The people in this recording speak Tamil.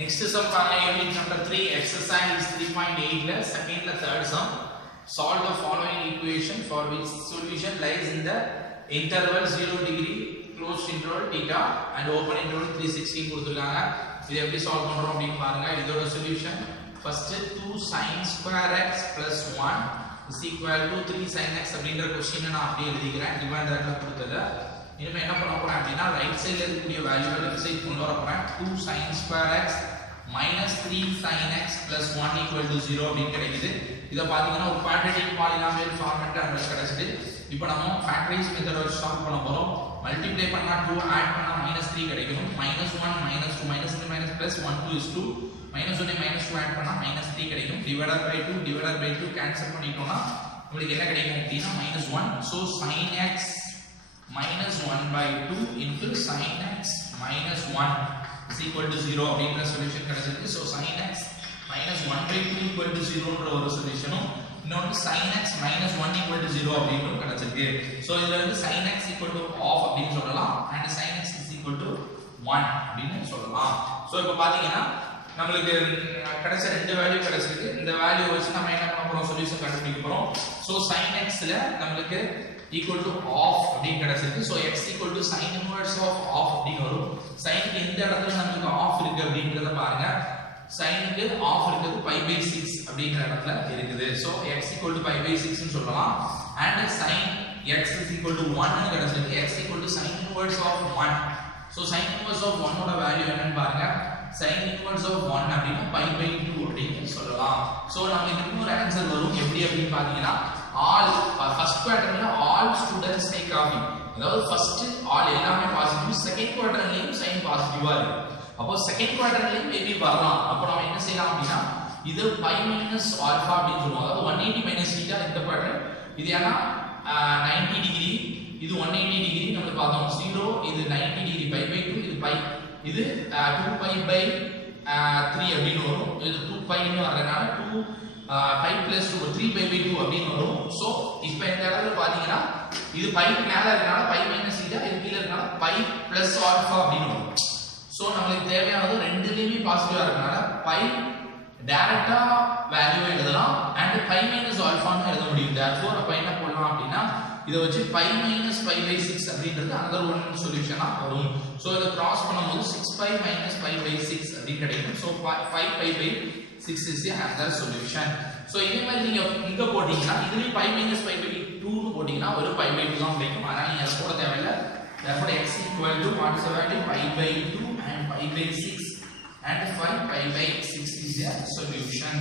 Next sum பாருங்க unit number 3 exercise 3.8 ல second ல third sum. Solve the following equation for which solution lies in the interval 0 degree closed interval theta and open interval 360 கொடுத்திருக்காங்க. இது எப்படி சால்வ் பண்றோம் அப்படினு பாருங்க. இதோட solution first 2 sin square x plus 1 is equal to 3 sin x அப்படிங்கற क्वेश्चन நான் அப்படியே எழுதிக்கிறேன். டிவைடர்ல கொடுத்தது. இனிமே என்ன பண்ண போறேன் அப்படினா ரைட் சைடுல இருக்கக்கூடிய வேல்யூவை லெஃப்ட் சைடு கொண்டு வர போறேன். 2 sin square x minus 3 sin x plus 1 equal to 0 அப்படினு கிடைக்குது. இத பாத்தீங்கன்னா ஒரு குவாட்ரேட்டிக் பாலினாமியல் ஃபார்மட்ல நமக்கு கிடைச்சிது. இப்போ நம்ம ஃபேக்டரைஸ் மெத்தட் வச்சு சால்வ் பண்ண போறோம். மல்டிப்ளை பண்ணா 2 ஆட் பண்ணா -3 கிடைக்கும். -1 -2 -3 plus 1 2 is 2 -1 -2 ஆட் பண்ணா -3 கிடைக்கும். டிவைடட் பை 2 கேன்சல் பண்ணிட்டோம்னா உங்களுக்கு என்ன கிடைக்கும் அப்படினா -1. so sin x minus 1 by 2 into sin x minus 1 is equal to 0 அப்படிங்கற சொல்யூஷன் கிடைச்சிருக்கு. so sin x minus 1 by 2 equal to 0 ன்ற ஒரு சொல்யூஷனும் இன்னொரு sin x minus 1 equal to 0 அப்படிங்கிறது கிடைச்சிருக்கு. so இதுல இருந்து sin x equal to half அப்படினு சொல்லலாம் and sin x is equal to 1 அப்படினு சொல்லலாம். so இப்போ பாத்தீங்கன்னா நமக்கு கிடைச்ச ரெண்டு வேல்யூ கிடைச்சிருக்கு. இந்த வேல்யூ வச்சு நம்ம என்ன பண்ண போறோம் சொல்யூஷன் கண்டுபிடிக்க போறோம். so sin x ல நமக்கு equal to half அப்படினு கிடைச்சிருக்கு. so x equal to sin inverse of half அப்படினு வரும். sin க்கு எந்த இடத்துல நமக்கு half இருக்கு அப்படிங்கறத பாருங்க. sin க்கு half இருக்குது pi by 6 அப்படிங்கற இடத்துல இருக்குது. so x equal to pi by 6 னு சொல்லலாம். and sin x is equal to 1 னு கிடைச்சிருக்கு. x equal to sin inverse of 1. so sin inverse of 1 ஓட வேல்யூ என்னன்னு பாருங்க. sin inverse of 1 அப்படினா pi by 2 அப்படினு சொல்லலாம். so நமக்கு இன்னொரு ஆன்சர் வரும். எப்படி அப்படினு பாத்தீங்கன்னா all first quadrantல all students take coffee. அதாவது first all எல்லாமே பாசிட்டிவ், செகண்ட் குவாட்ரண்ட்லயும் சைன் பாசிட்டிவா இருக்கு. அப்போ செகண்ட் குவாட்ரண்ட்லயும் மேபி வரலாம். அப்போ நாம என்ன செய்யலாம் அப்படினா இது pi minus alpha அப்படினு சொல்லுவோம். அதாவது 180 minus theta இந்த குவாட்ரண்ட். இது ஏனா 90 டிகிரி, இது 180 டிகிரி நம்ம பார்த்தோம். 0 இது 90 டிகிரி pi by 2 இது pi, இது 2 pi by 3 அப்படினு வரும். இது 2 pi னு வரதுனால 2 pi plus 3 pi by 2 அப்படினு வரும். சோ இப்போ இந்த இடத்துல பாத்தீங்கன்னா இது pi க்கு மேல இருக்கனால pi minus theta, இது கீழ இருக்கனால pi plus alpha அப்படினு வரும். சோ நமக்கு தேவையானது ரெண்டுலயுமே பாசிட்டிவா இருக்கனால pi டைரக்டா வேல்யூ எழுதலாம் and pi minus alpha னு எழுத முடியும். therefore அப்ப என்ன பண்ணலாம் அப்படினா இத வச்சு pi minus pi by 6 அப்படின்றது another one சொல்யூஷனா வரும். சோ இத கிராஸ் பண்ணும்போது 6pi minus pi by 6 அப்படி கிடைக்கும். So 5pi by 6 is the another solution. so இதே மாதிரி நீங்க இங்க போடிங்கனா இதுலயே pi minus pi by 2 னு போடிங்கனா ஒரு pi by 2 தான் கிடைக்கும். ஆனா நீங்க அத போட தேவையில்லை. therefore x equal to what is the value pi by 2 and pi by 6 and 5pi by 6 is the solution.